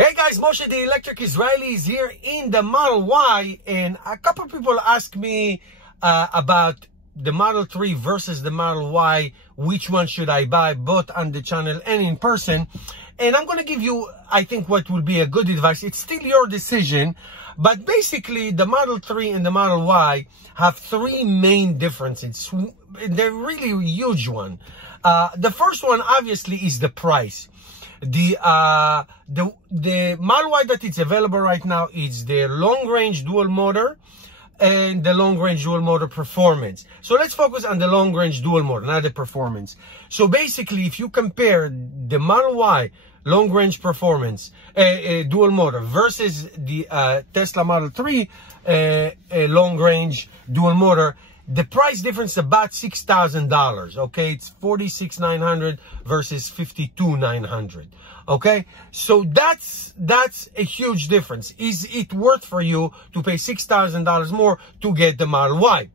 Hey guys, Moshe the Electric Israeli is here in the Model Y, and a couple of people ask me about the Model 3 versus the Model Y. Which one should I buy, both on the channel and in person? And I'm going to give you, I think, what will be a good advice. It's still your decision, but basically the Model 3 and the Model Y have three main differences. They're really a huge one. The first one, obviously, is the price. The Model Y that is available right now is the long-range dual motor and the long-range dual motor performance. So let's focus on the long-range dual motor, not the performance. So basically, if you compare the Model Y long-range performance dual motor versus the Tesla Model 3 long-range dual motor, the price difference is about $6,000, okay? It's $46,900 versus $52,900, okay? So that's a huge difference. Is it worth for you to pay $6,000 more to get the Model Y?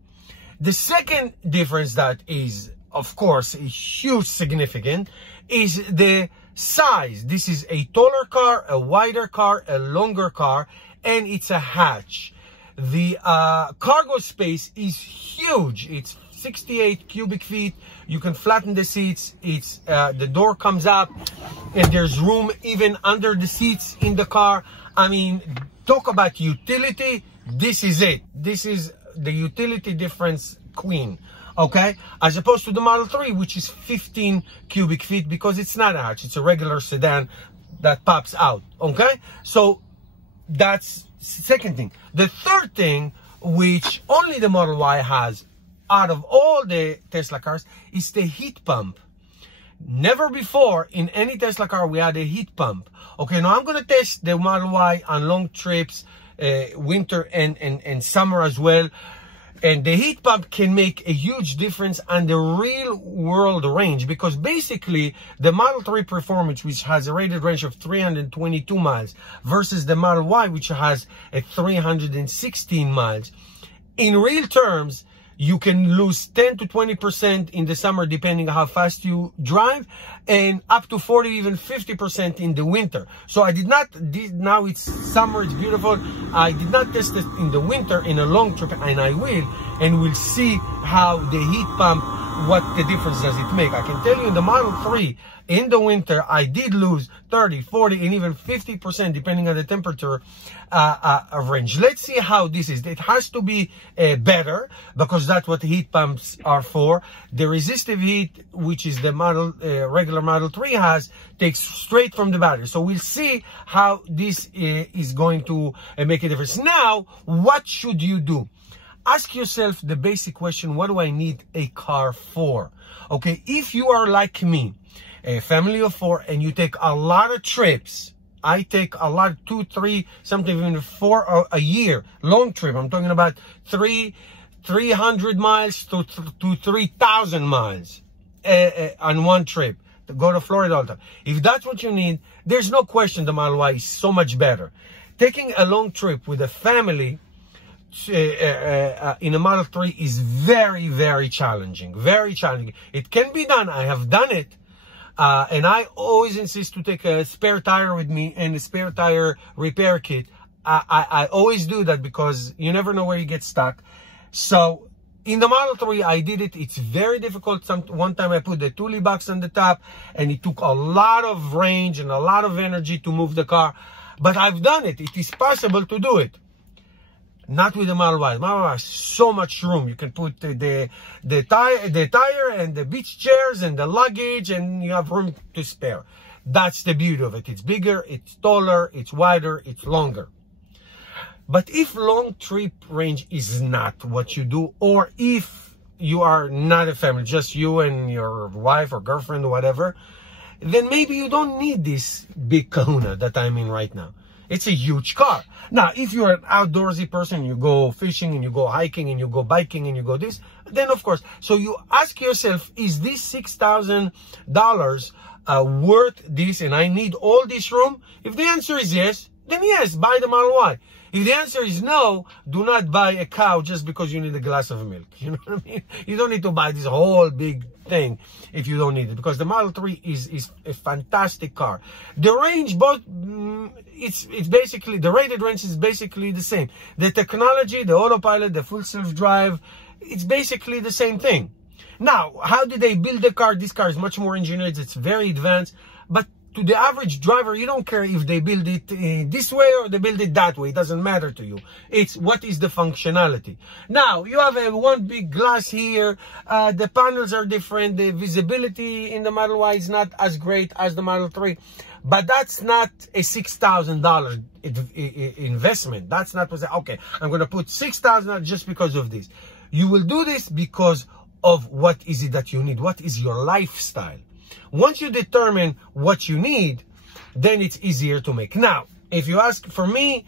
The second difference that is, of course, a huge significant is the size. This is a taller car, a wider car, a longer car, and it's a hatch. The cargo space is huge. It's 68 cubic feet. You can flatten the seats. It's the door comes up and there's room even under the seats in the car. I mean, talk about utility. This is it. This is the utility difference queen, okay? As opposed to the Model 3, which is 15 cubic feet, because it's not a hatch. It's a regular sedan that pops out, okay? So that's second thing. The third thing, which only the Model Y has out of all the Tesla cars, is the heat pump. Never before in any Tesla car we had a heat pump. Okay, now I'm going to test the Model Y on long trips, winter and summer as well. And the heat pump can make a huge difference on the real world range, because basically the Model 3 Performance, which has a rated range of 322 miles, versus the Model Y, which has a 316 miles. In real terms, you can lose 10 to 20% in the summer, depending on how fast you drive, and up to 40, even 50% in the winter. So I did not, now it's summer, it's beautiful. I did not test it in the winter in a long trip, and I will, and we'll see how the heat pump, what the difference does it make. I can tell you in the Model 3, in the winter, I did lose 30, 40, and even 50%, depending on the temperature range. Let's see how this is. It has to be better, because that's what heat pumps are for. The resistive heat, which is the regular Model 3 has, takes straight from the battery. So we'll see how this is going to make a difference. Now, what should you do? Ask yourself the basic question: what do I need a car for? Okay, if you are like me, a family of four, and you take a lot of trips, I take a lot, 2, 3, sometimes even 4 a year, long trip. I'm talking about 300 miles to 3,000 miles on one trip to go to Florida all the time. If that's what you need, there's no question the Model Y is so much better. Taking a long trip with a family in a Model 3 is very, very challenging. Very challenging. It can be done. I have done it. And I always insist to take a spare tire with me and a spare tire repair kit. I always do that, because you never know where you get stuck. So in the Model 3, I did it. It's very difficult. One time I put the Thule box on the top, and it took a lot of range and a lot of energy to move the car. But I've done it. It is possible to do it. Not with the Model Y. The Model Y has so much room. You can put the tire and the beach chairs and the luggage, and you have room to spare. That's the beauty of it. It's bigger, it's taller, it's wider, it's longer. But if long trip range is not what you do, or if you are not a family, just you and your wife or girlfriend or whatever, then maybe you don't need this big kahuna that I'm in right now. It's a huge car. Now, if you're an outdoorsy person, you go fishing and you go hiking and you go biking and you go this, then of course. So you ask yourself, is this $6,000 worth this, and I need all this room? If the answer is yes, then yes, buy the Model Y. If the answer is no, do not buy a cow just because you need a glass of milk. You know what I mean? You don't need to buy this whole big thing if you don't need it, because the Model 3 is a fantastic car. The range, both it's basically, the rated range is basically the same. The technology, the autopilot, the full self-drive, it's basically the same thing. Now, how did they build the car? This car is much more engineered. It's very advanced. But to the average driver, you don't care if they build it this way or they build it that way. It doesn't matter to you. It's what is the functionality. Now, you have one big glass here. The panels are different. The visibility in the Model Y is not as great as the Model 3. But that's not a $6,000 investment. That's not what, okay, I'm going to put $6,000 just because of this. You will do this because of what is it that you need. What is your lifestyle? Once you determine what you need, then it's easier to make. Now, if you ask for me,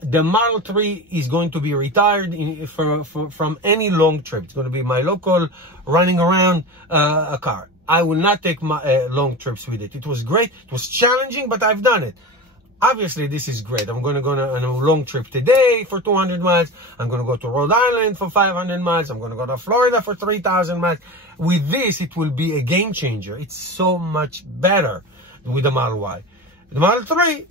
the Model 3 is going to be retired from any long trip. It's going to be my local running around a car. I will not take my long trips with it. It was great. It was challenging, but I've done it. Obviously, this is great. I'm going to go on a long trip today for 200 miles. I'm going to go to Rhode Island for 500 miles. I'm going to go to Florida for 3,000 miles. With this, it will be a game changer. It's so much better with the Model Y. The Model 3,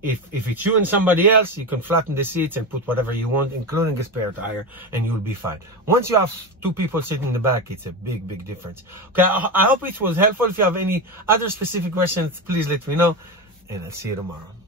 if it's you and somebody else, you can flatten the seats and put whatever you want, including a spare tire, and you'll be fine. Once you have two people sitting in the back, it's a big, big difference. Okay, I hope it was helpful. If you have any other specific questions, please let me know, and I'll see you tomorrow.